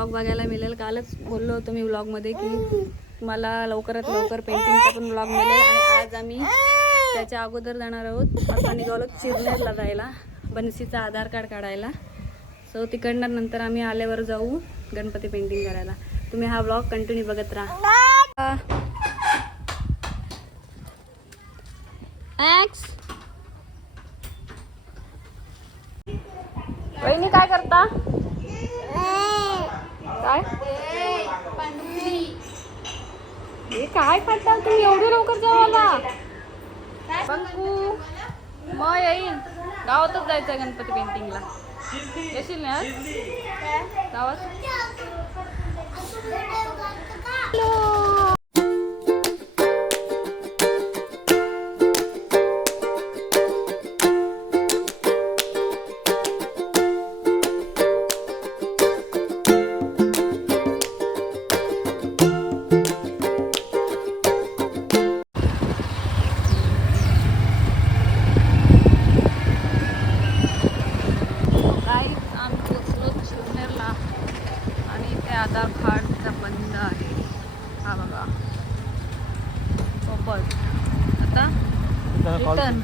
Blog बघायला मिळेल. कालच बोललो होतो मी ब्लॉगमध्ये की मला लवकरात लवकर पेंटिंगचा पण ब्लॉग मिळेल आणि आज आम्ही त्याच्या अगोदर जाणार आहोत. आता निघालो चिरनेरला जायला बनसीचा आधार कार्ड काढायला. सो तिकडनं नंतर आम्ही आल्यावर जाऊ गणपती पेंटिंग करायला. तुम्ही हा ब्लॉग कंटिन्यू बघत राहा Max. वहिनी काय करता काय करता तुम्ही एवढी लवकर जेवायला? पंकू मग येईन. गावातच जायचं गणपती पेंटिंगला येशील ना? गावात? ओपन आता रिटर्न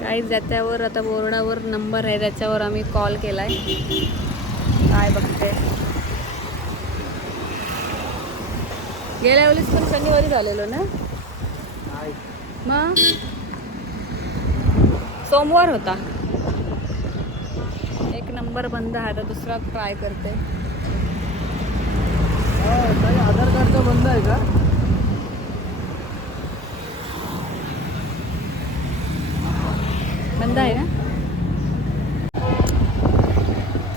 काही ज्याच्यावर आता बोर्डावर नंबर आहे त्याच्यावर आम्ही कॉल केलाय. काय बघते. गेल्या वेळेस पण शनिवारी झालेलो ना? मग? सोमवार होता. एक नंबर बंद आहे आता दुसरा ट्राय करते. आधार कार्डचा बंद आहे का? बंद आहे ना?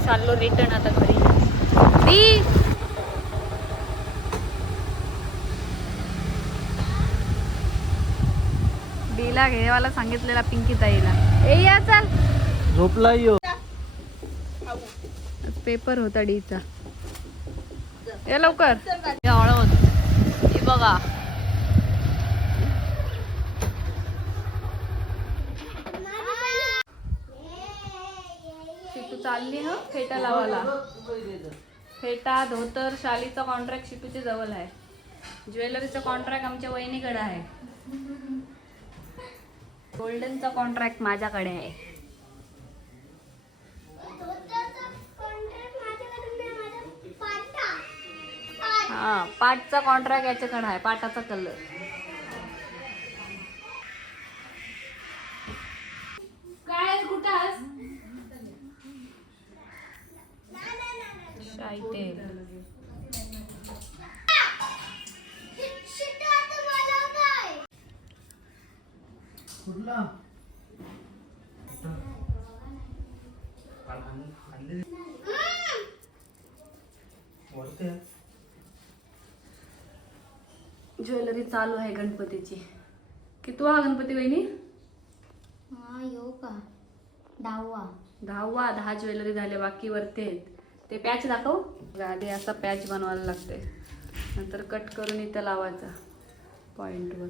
चाललो रिटर्न आता घरी. दी डीला घेवायला सांगितलेला पिंकी ताईला. ए या चल. झोपला यो. पेपर होता डीचा. या लवकर. हे हळद. हे बघा. शिटू चालली ह फेटा लावायला. फेटा धोतर शालीचा कॉन्ट्रॅक्ट शिटूच्या जवळ आहे. ज्वेलरीचा कॉन्ट्रॅक्ट आमच्या वहिनीकडे आहे. गोल्डनचा कॉन्ट्रॅक्ट माझ्याकडे आहे. हा पाटचा कॉन्ट्रॅक्ट याच्याकडे आहे पाटाचा कलर काय कुठं कुठला? वरते ज्वेलरी चालू आहे गणपतीची. किती हा गणपती वहिनी? हा येऊ का? दहावा. दहावा दहा ज्वेलरी झाले बाकी वरती आहेत. ते पॅच दाखव. आधी असा पॅच बनवायला लागते. नंतर कट करून इथं लावायचा. पॉइंटवर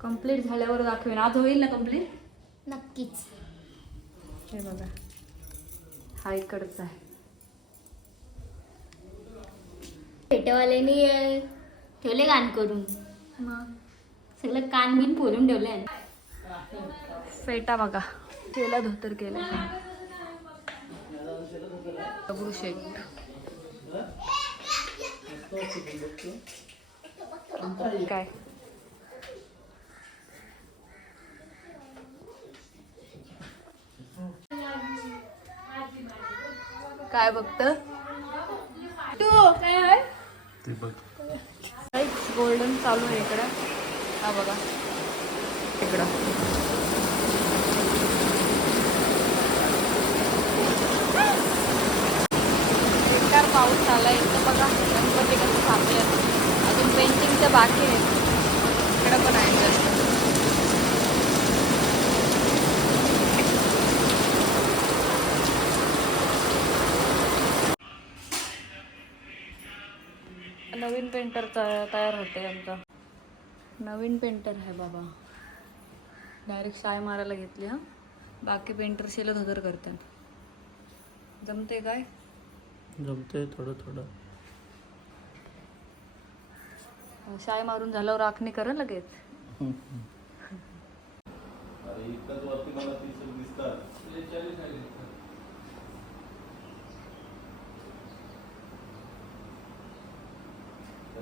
कंप्लीट झाल्यावर दाखवेन. आज होईल ना कंप्लीट नक्कीच. हे बघा. हा इकडचा आहे. पेटेवाल्यानी ठेवले कान करून. मग? सगळं कान बिन फोडून ठेवलंय. फेटा बघा. केला धोतर केला. काय? काय बघत? तू काय ते बघ. गोल्डन चालू आहे इकडं. हा बघा. इकडं. बेकार पाऊस आला इथं बघा गणपती कसं थांबले अजून पेंटिंगचं बाकी आहे इकडं पण आहे. जास्त नवीन पेंटर तयार होते आमचा. नवीन पेंटर आहे बाबा. डायरेक्ट शाय मारायला घेतली हा. बाकी पेंटर शेला धोतर करतात. जमते काय? जमते थोडं थोडं. शाय मारून झाल्यावर राखणी करा लगेच.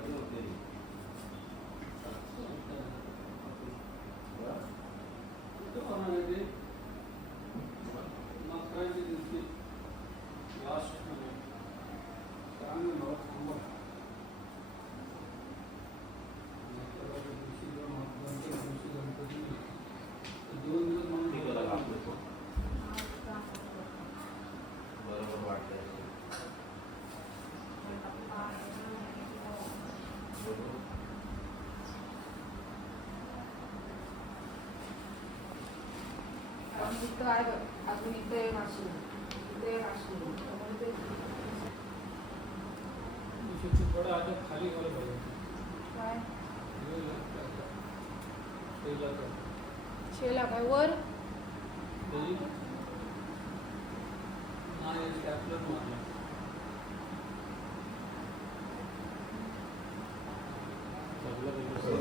Gracias. शेला काय वर ठीक आहे चालेल फोन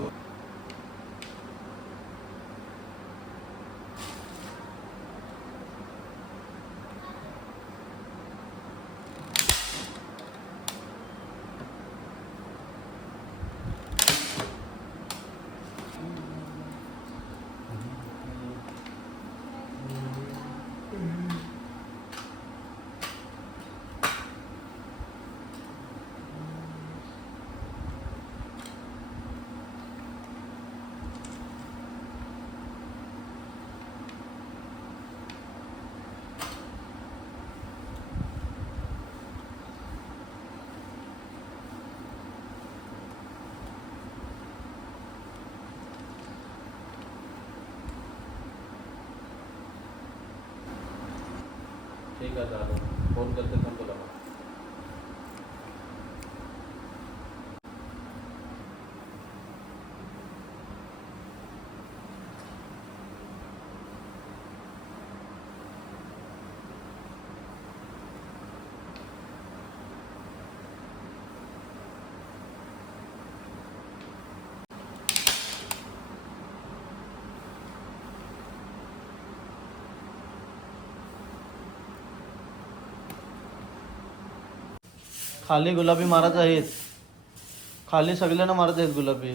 करते थांब तुला मग. खाली गुलाबी मारत आहेत. खाली सगळ्यांना मारत आहेत गुलाबी.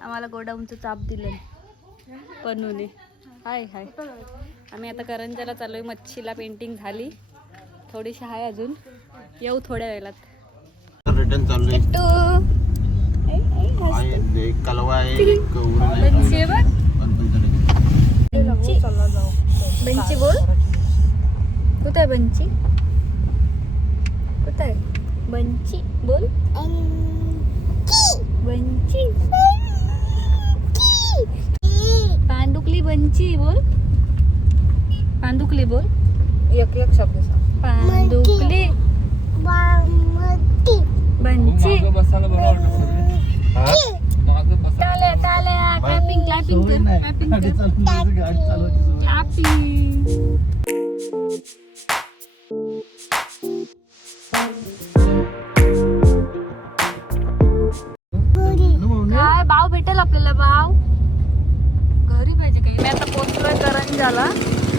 आम्हाला गोडाऊनचं चाप दिलं पनूने हाय हाय. आम्ही आता करंजाला आहे मच्छीला पेंटिंग झाली. थोडीशी आहे अजून. येऊ थोड्या वेळात. रिटर्न चाललोय आहे. एक कलवा आहे एक उरण आहे. बंची. बोल. कुठे आहे बंची? कुठे आहे? बंची. बोल. बंची. बंची बोल. एक एक शब्द सांग. पांदुकली गाडी चालवायची सवय. ना? काय भाव भेटेल आपल्याला भाव? घरी पाहिजे काही. मी आता पोचलोय करंजाला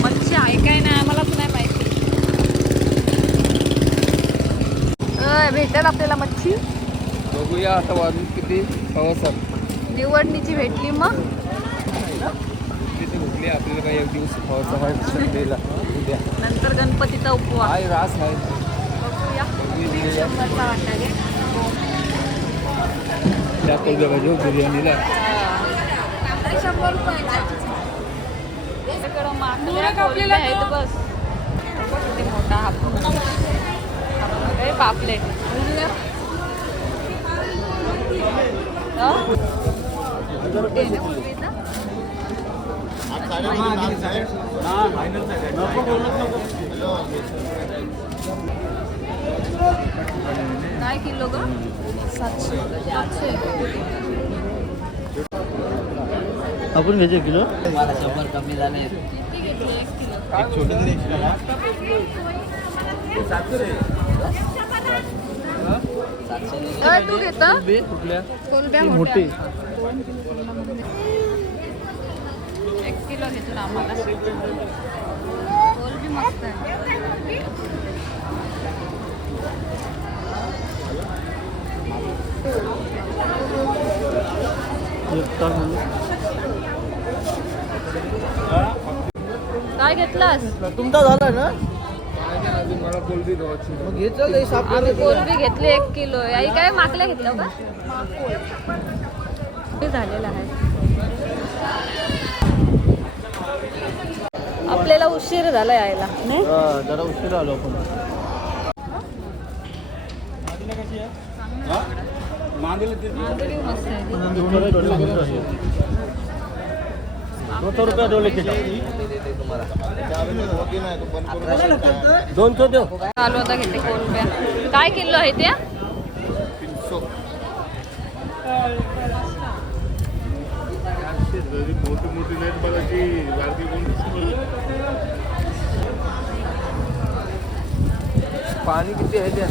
मच्छी आहे काय नाही आम्हालाच नाही माहिती. अय, भेटेल आपल्याला मच्छी? बघूया आता वाजून किती. सव्वा सात. निवडणीची भेटली मग? भेटली आपल्याला काही एक दिवस खावायचा आहे संडेला. उद्या. नंतर गणपतीचा उपवास. आहे रास आहे. दाखल बघायचो बिर्याणीला शंभर आहेत बस. किती मोठा हापूस पापलेट. हं? मोठी आहे ना कोलंबीचं? काय किलो ग? सातशे. सातशे आपण घ्यायचे किलो? किती घेतली? एक किलो. काय तू घेता? कुठल्या? मोठी. किलो घेतो आम्हाला. मस्त आहे. काय घेतलास? तुमचा झाला ना? आम्ही कोलबी घेतली एक किलो आई काय माकल्या घेतल्या का? झालेलं आहे. आपल्याला उशीर झाला यायला नाही हा, जरा उशीर आलो आपण मांजरी मस्त आहे दो सौ रुपया डोले के दोन सौ देऊ चालू आता घेते काय किलो आहे त्या पाणी किती आहे त्या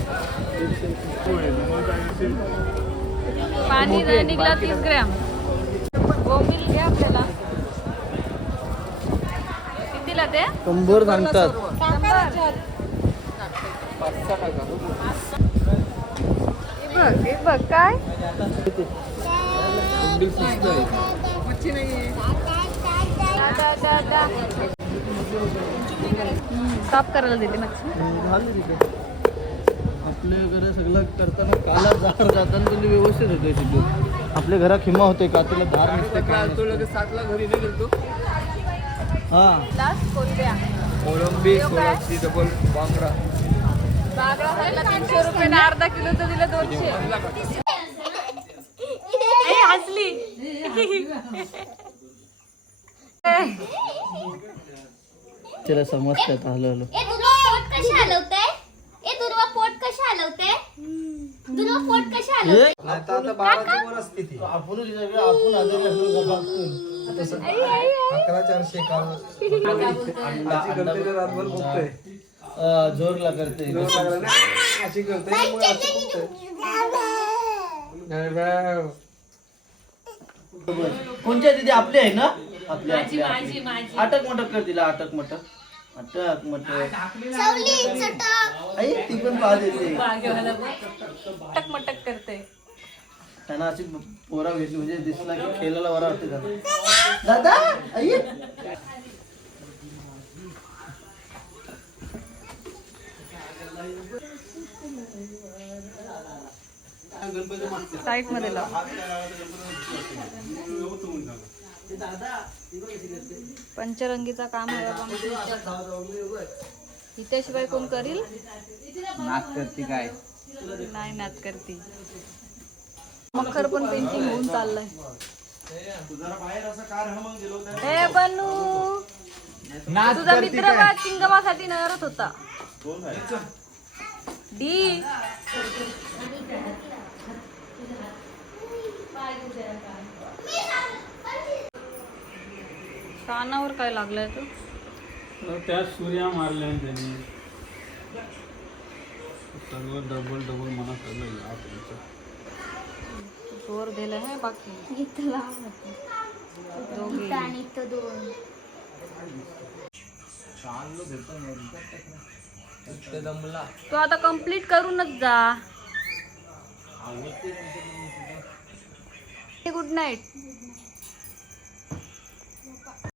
पाणी निघला तीस ग्रॅम. बोंबील घ्या आपल्याला. कितीला ते? शंभर सांगतात. बघ हे बघ काय? साफ करायला देते मच्छी. आपल्या घरा सगळं करताना काला झाड जाताना तुम्ही व्यवस्थित होते शिकून आपल्या घरा खिमा होते का तुला धार नसते काय तो लगेच सातला घरी नाही गेलतो हा कोळंबी सोळाची डबल बांगडा. तीनशे रुपये अर्धा किलोचं दिलं दोनशे. हसली. त्याला समजतात हलो हलो ए तुला पोट कशी हलवते ए तुला पोट कशी हलवते तुला पोट कशी हलवते आपण आपण आधी लग्न बघतो अकरा चारशे काल रातभर बघतोय. जोरला करते. अशी करतोय मग असं बघतोय कोणत्या तिथे आपली आहे ना? आपली. अटक मटक कर तिला अटक मटक. अटक मटक. आई? पण पाहत येते. टक मटक करते. त्यांना अशी पोरा भेटली म्हणजे दिसला की खेळायला बरा वाटते त्यांना. दादा आई! साईडमध्ये लाव. पंचरंगीचा काम आहे. हिच्याशिवाय कोण करील? नाच करते काय? नाही नात करती. मखर पण पेंटिंग होऊन चाललंय. ए बनू. तुझा मित्र चिंगमासाठी नरत होता. डी. कानावर काय लागलंय तू? त्या सूर्या मारल्या त्यांनी सर्व डबल डबल मना सगळं जोर दिलाय है बाकी. इथं लाव होतं. दोघे. इथं आणि इथं दोन. तू आता कंप्लीट करूनच जा. Good night